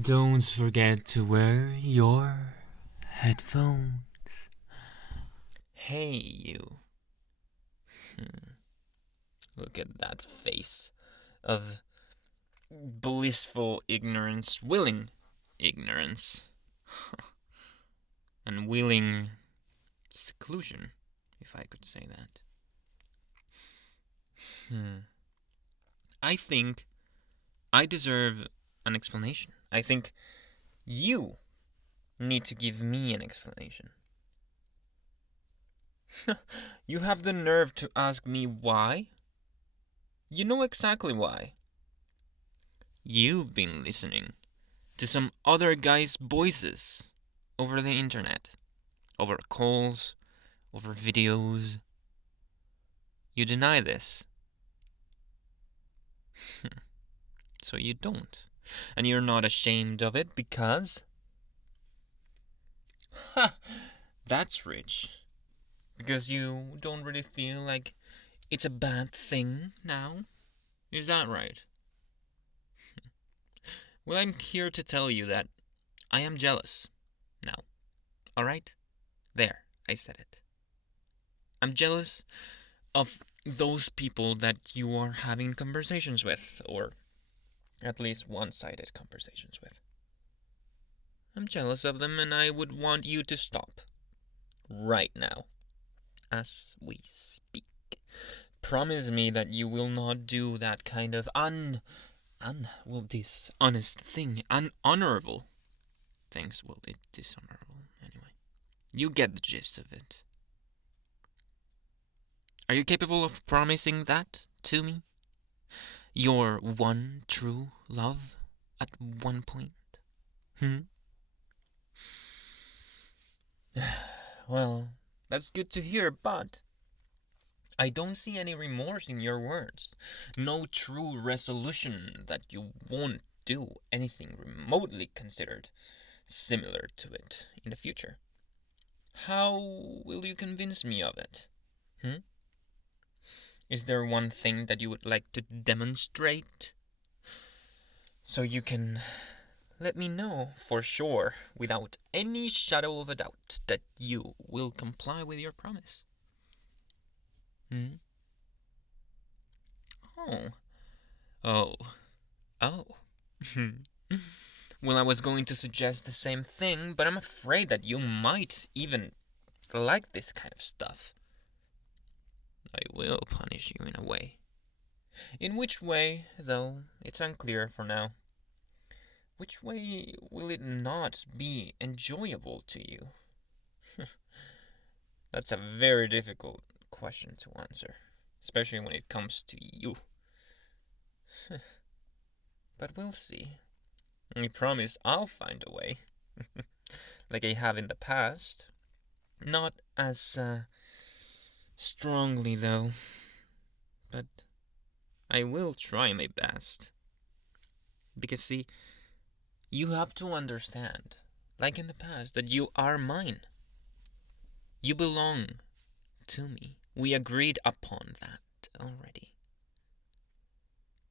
Don't forget to wear your headphones. Hey, you. Look at that face of blissful ignorance, willing ignorance, and willing seclusion, if I could say that. I think I deserve an explanation. I think you need to give me an explanation. You have the nerve to ask me why? You know exactly why. You've been listening to some other guy's voices over the internet, over calls, over videos. You deny this. So you don't. And you're not ashamed of it because... Ha! That's rich. Because you don't really feel like it's a bad thing now? Is that right? Well, I'm here to tell you that I am jealous now. Alright? There, I said it. I'm jealous of those people that you are having conversations with, or at least one-sided conversations with. I'm jealous of them and I would want you to stop. Right now. As we speak. Promise me that you will not do that kind of dishonest thing. Unhonorable things. Well, dishonorable, anyway. You get the gist of it. Are you capable of promising that to me? Your one true love at one point? Well, that's good to hear, but I don't see any remorse in your words. No true resolution that you won't do anything remotely considered similar to it in the future. How will you convince me of it? Is there one thing that you would like to demonstrate? So you can let me know for sure, without any shadow of a doubt, that you will comply with your promise. Oh. Oh. Oh. Well, I was going to suggest the same thing, but I'm afraid that you might even like this kind of stuff. I will punish you in a way. In which way, though, it's unclear for now. Which way will it not be enjoyable to you? That's a very difficult question to answer, especially when it comes to you. But we'll see. I promise I'll find a way. Like I have in the past. Not as strongly, though. But I will try my best. Because, see, you have to understand, like in the past, that you are mine. You belong to me. We agreed upon that already.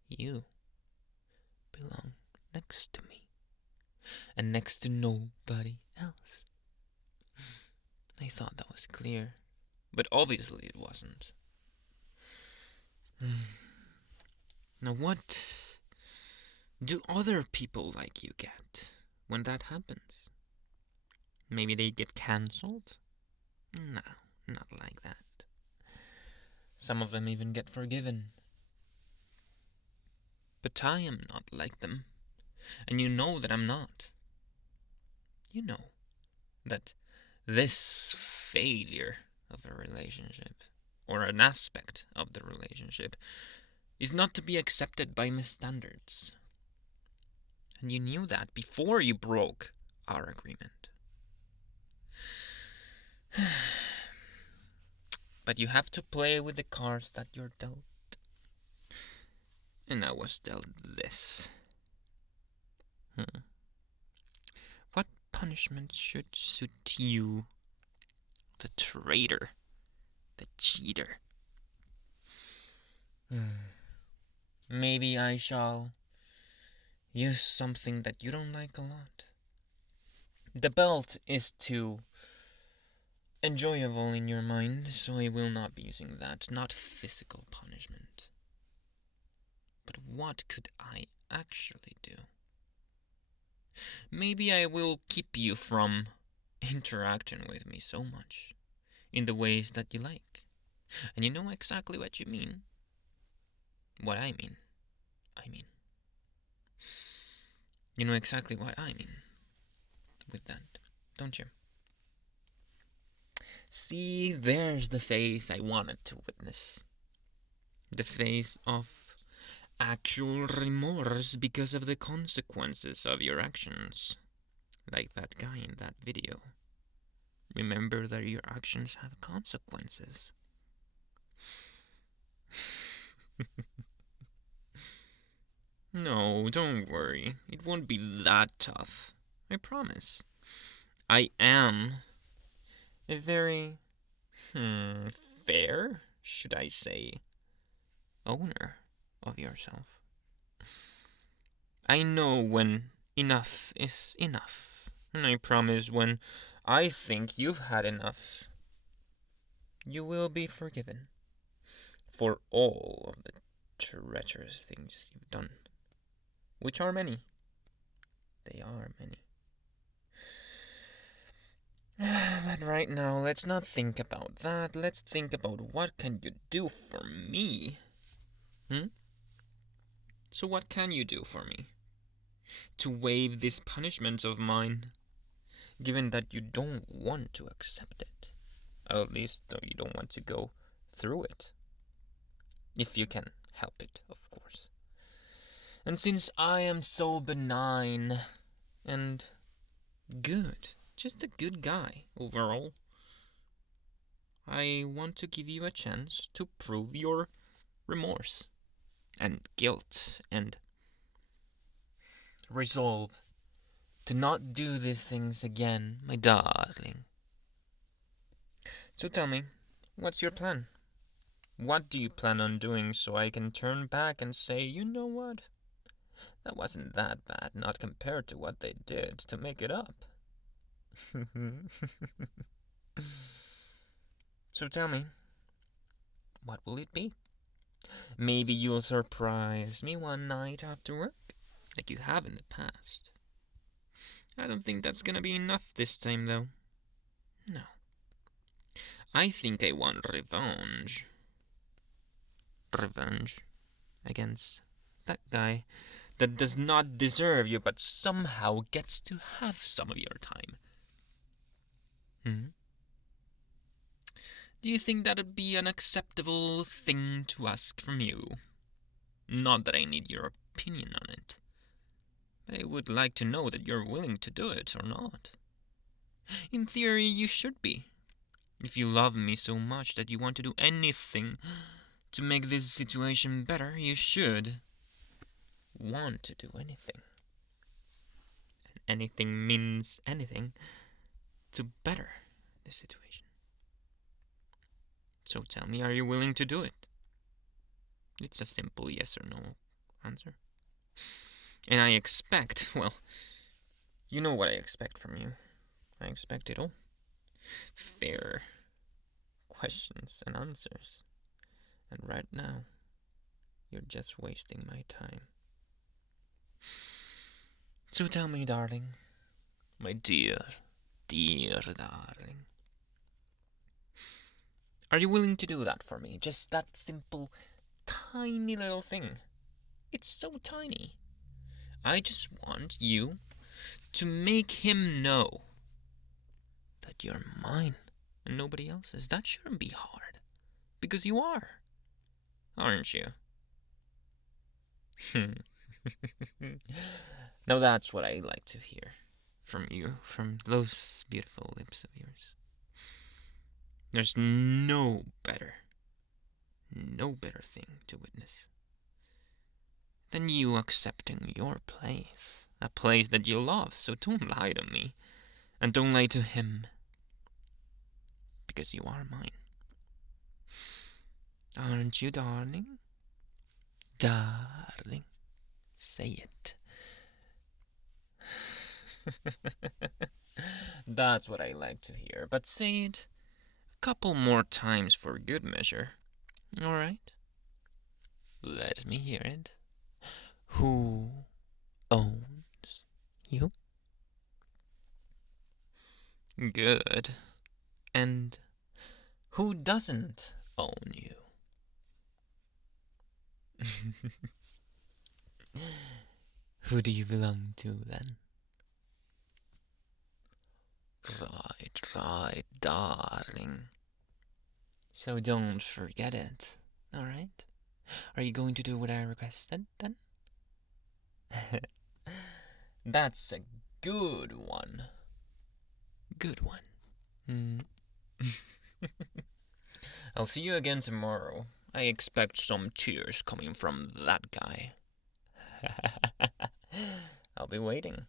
You belong next to me. And next to nobody else. I thought that was clear. But obviously it wasn't. Now what do other people like you get when that happens? Maybe they get cancelled? No, not like that. Some of them even get forgiven. But I am not like them. And you know that I'm not. You know that this failure of a relationship, or an aspect of the relationship, is not to be accepted by my standards. And you knew that before you broke our agreement. But you have to play with the cards that you're dealt. And I was dealt this. What punishment should suit you, the traitor, the cheater? Maybe I shall use something that you don't like a lot. The belt is too enjoyable in your mind, so I will not be using that. Not physical punishment. But what could I actually do? Maybe I will keep you from interacting with me so much in the ways that you like. And you know exactly what you mean. What I mean. You know exactly what I mean with that, don't you? See, there's the face I wanted to witness. The face of actual remorse because of the consequences of your actions. Like that guy in that video. Remember that your actions have consequences. No, don't worry. It won't be that tough. I promise. I am a very, fair, should I say, owner of yourself. I know when enough is enough. And I promise when I think you've had enough, you will be forgiven for all of the treacherous things you've done. Which are many. They are many. But right now, let's not think about that. Let's think about what can you do for me? So what can you do for me? To waive this punishment of mine, given that you don't want to accept it. At least you don't want to go through it. If you can help it, of course. And since I am so benign and good, just a good guy overall, I want to give you a chance to prove your remorse and guilt and resolve to not do these things again, my darling. So tell me, what's your plan? What do you plan on doing so I can turn back and say, you know what? That wasn't that bad, not compared to what they did to make it up. So tell me, what will it be? Maybe you'll surprise me one night after work, like you have in the past. I don't think that's gonna be enough this time, though. No. I think I want revenge. Revenge against that guy that does not deserve you but somehow gets to have some of your time. Do you think that'd be an acceptable thing to ask from you? Not that I need your opinion on it, but I would like to know that you're willing to do it or not. In theory, you should be. If you love me so much that you want to do anything to make this situation better, you should want to do anything. And anything means anything to better the situation. So tell me, are you willing to do it? It's a simple yes or no answer. And I expect, well, you know what I expect from you. I expect it all. Fair questions and answers. And right now, you're just wasting my time. So tell me, darling, my dear darling, are you willing to do that for me? Just that simple, tiny little thing. It's so tiny. I just want you to make him know that you're mine and nobody else's. That shouldn't be hard. Because you are. Aren't you? Now that's what I like to hear from you, from those beautiful lips of yours. There's no better thing to witness than you accepting your place. A place that you love, so don't lie to me. And don't lie to him. Because you are mine. Aren't you, darling? Darling. Say it. That's what I like to hear. But say it a couple more times for good measure. All right? Let me hear it. Who owns you? Good. And who doesn't own you? Who do you belong to then? Right, darling. So don't forget it, alright? Are you going to do what I requested then? That's a good one. Good one. Mm. I'll see you again tomorrow. I expect some tears coming from that guy. I'll be waiting.